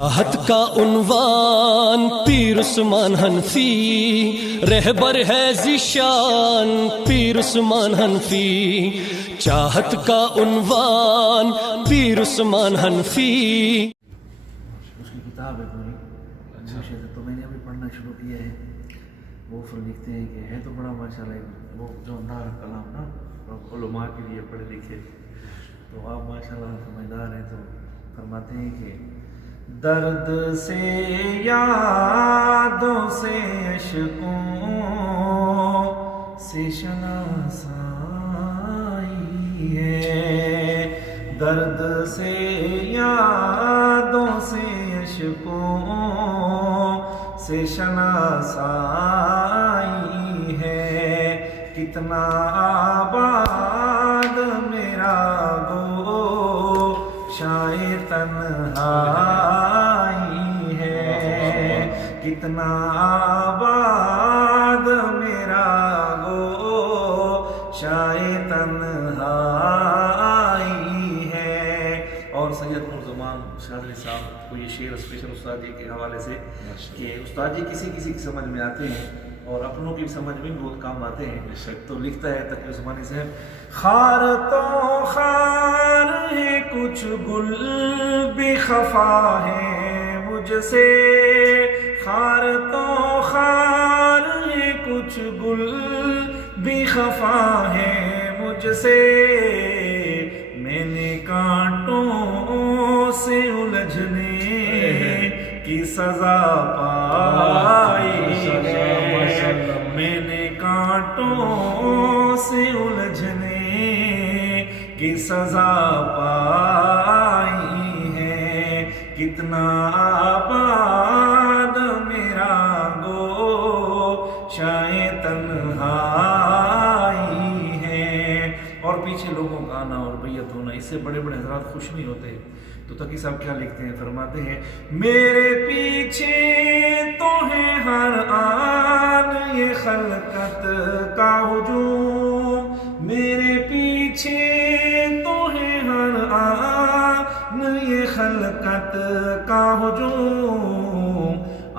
راحت کا عنوان پیر عثمان حنفی، رہبر ہے ذیشان پیر عثمان حنفی۔ چاہت کا عنوان پیر عثمان حنفی۔ اس کی کتاب ہے پوری تو میں نے ابھی پڑھنا شروع کیا ہے۔ وہ پھر لکھتے ہیں کہ ہے تو بڑا ماشاءاللہ وہ جو اندار کلام نا علماء کے لیے پڑھے لکھے، تو آپ ماشاءاللہ سمجھدار ہیں، تو فرماتے ہیں کہ درد سے یادوں سے عشقوں سے شناسائی ہے، درد سے یادوں سے عشقوں سے شناسائی ہے، کتنا آباد میرا گو شائے تنہائی ہے، کتنا آباد میرا گو شائے تنہائی ہے۔ اور سید نورزمان شاذلی صاحب کو یہ شعر اسپیشل استاد جی کے حوالے سے کہ استاد جی کسی کسی کی سمجھ میں آتے ہیں اور اپنوں کی سمجھ میں بہت کام آتے ہیں، تو لکھتا ہے تقی عثمانی صاحب، خار تو خار ہے کچھ گل بھی خفا ہے مجھ سے، خار تو خار ہے کچھ گل بھی خفا ہے مجھ سے، میں نے کانٹوں سے الجھنے کی سزا پائی ہے، میں نے کانٹوں سے الجھنے کی سزا پائی ہے، کتنا آباد میرا گو شائے تنہائی ہے۔ اور پیچھے لوگوں کا آنا اور بیعت ہونا، اس سے بڑے بڑے حضرات خوش نہیں ہوتے، تو تقی صاحب کیا لکھتے ہیں، فرماتے ہیں، میرے پیچھے تو ہے ہر آن یہ خلقت کا ہجوم، میرے پیچھے تو ہے ہر آن یہ خلقت کا ہجوم،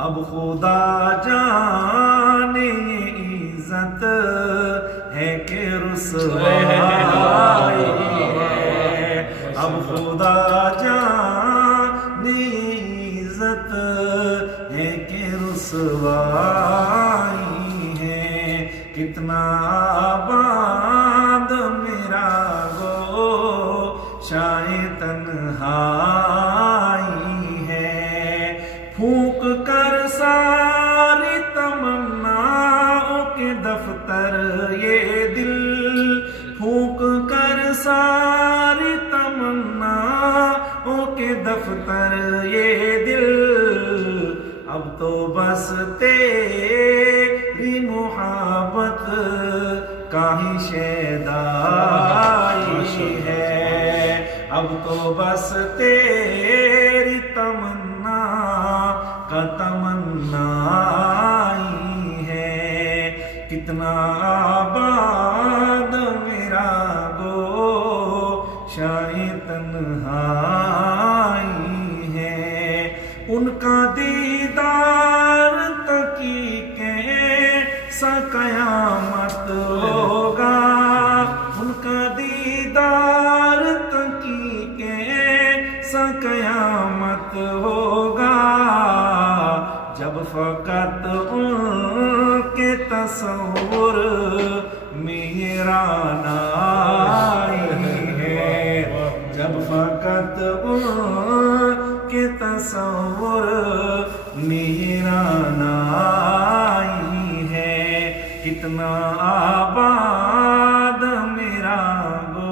اب خدا جانے یہ عزت ہے کہ رسوائی ہے، اب خدا جانے عزت ہے کہ رسوائی ہے، کتنا آباد میرا گو شائے تنہائی ہے، پھونک کر ساری تمناؤں کے دفتر یہ دل، پھونک کر ساری تمناؤں کے دفتر یہ دل، اب تو بس تیری محبت کا ہی شیدائی ہے، اب تو بس تیری تمنا کا تمنائی ہے، کتنا آباد میرا گو شائے تنہائی ہے، ان کا دیدار تقی کیسا قیامت ہوگا، ان کا دیدار تقی کیسا قیامت ہوگا، جب فقط ان کے تصور میرا نائی ہے، جب فقط ان کے تصور میرا نائی ہے، کتنا آباد میرا گو